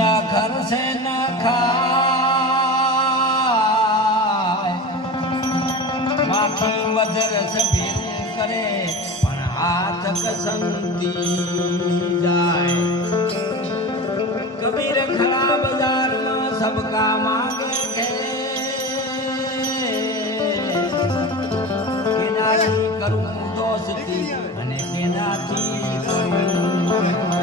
ના ખરશે ના ખાય. માખી મધરસ ભેરું કરે, પણ હાથ કસંતી જાય. કબીર ખરા બજારમાં સબકા માંગે છે. કરું દોસ્તી અને કેનાથી કરું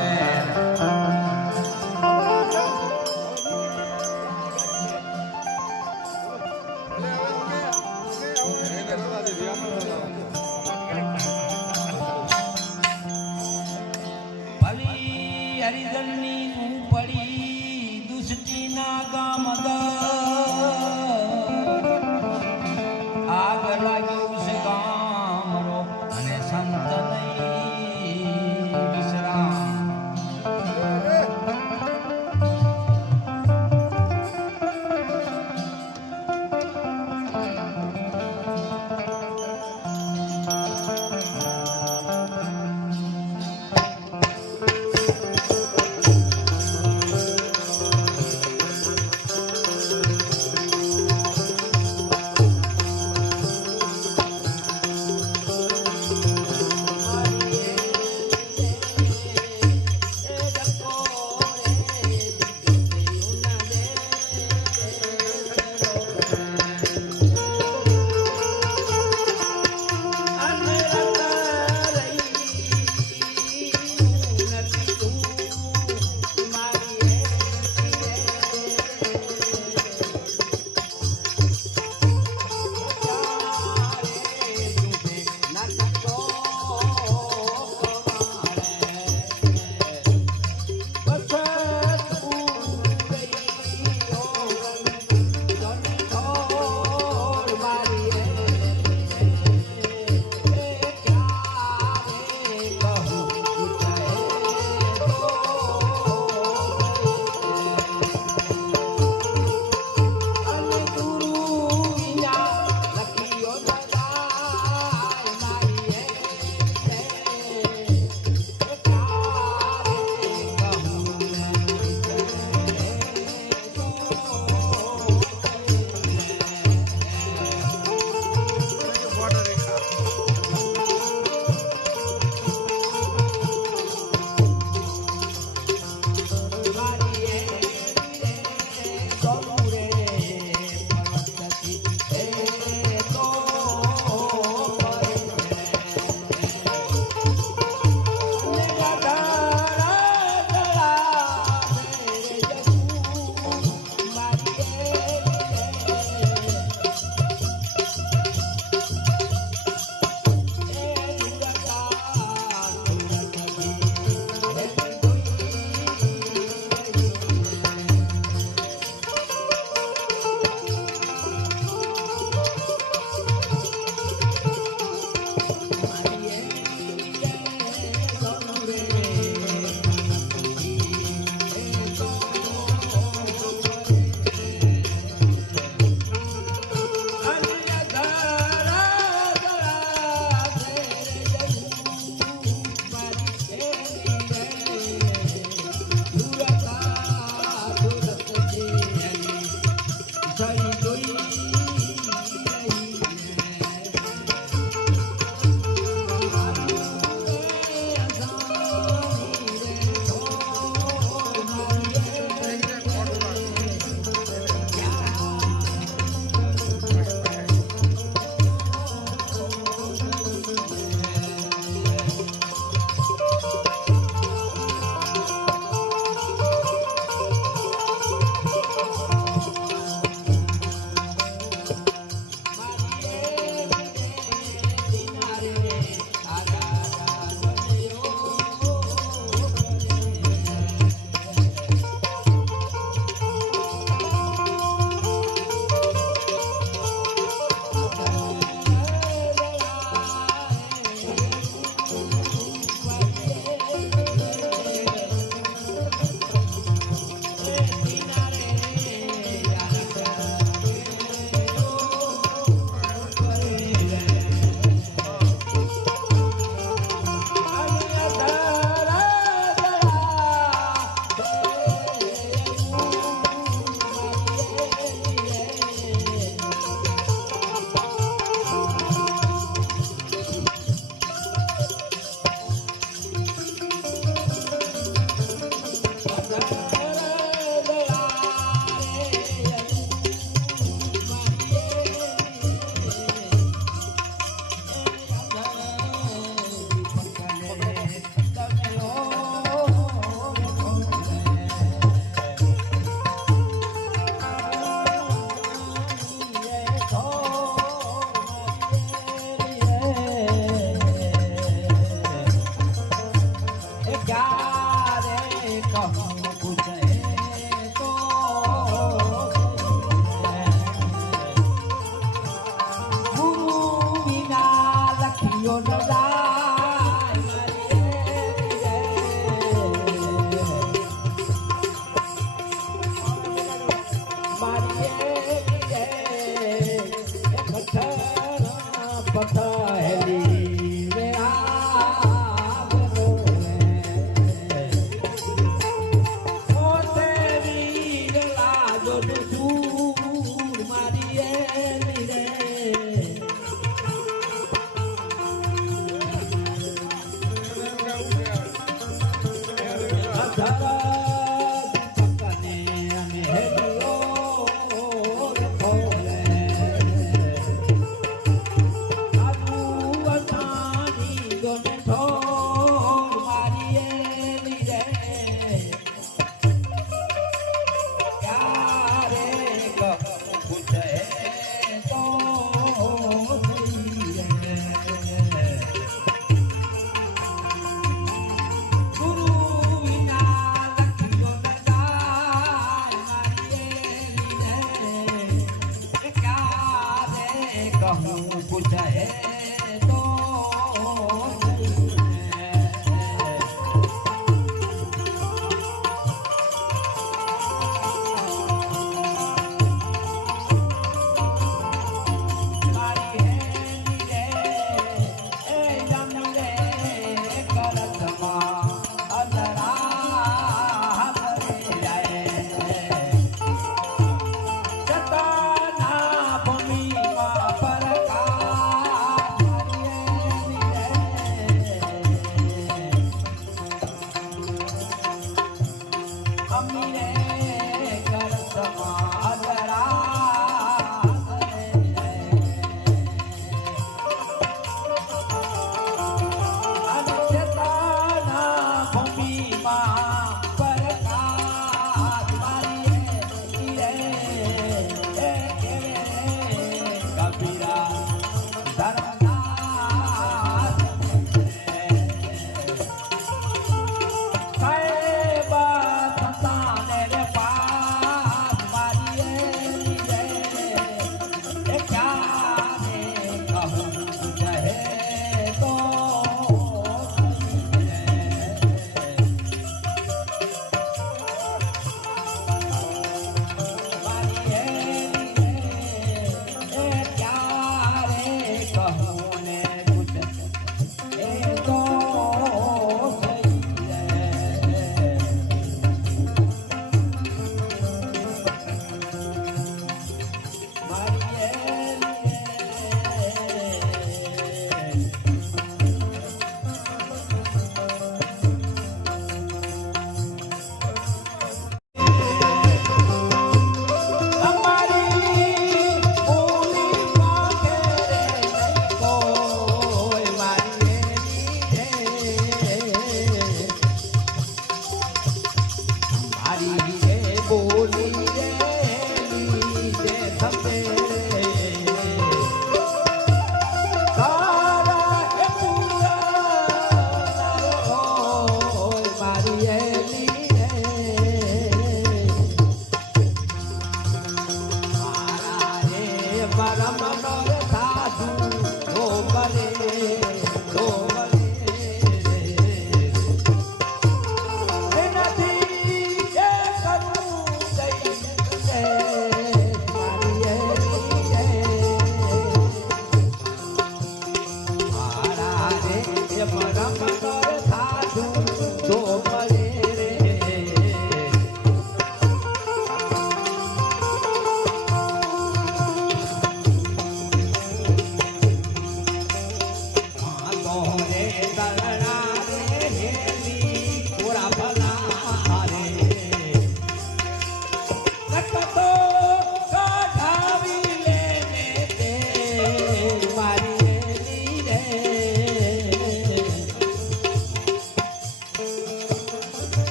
put that head. ¿eh?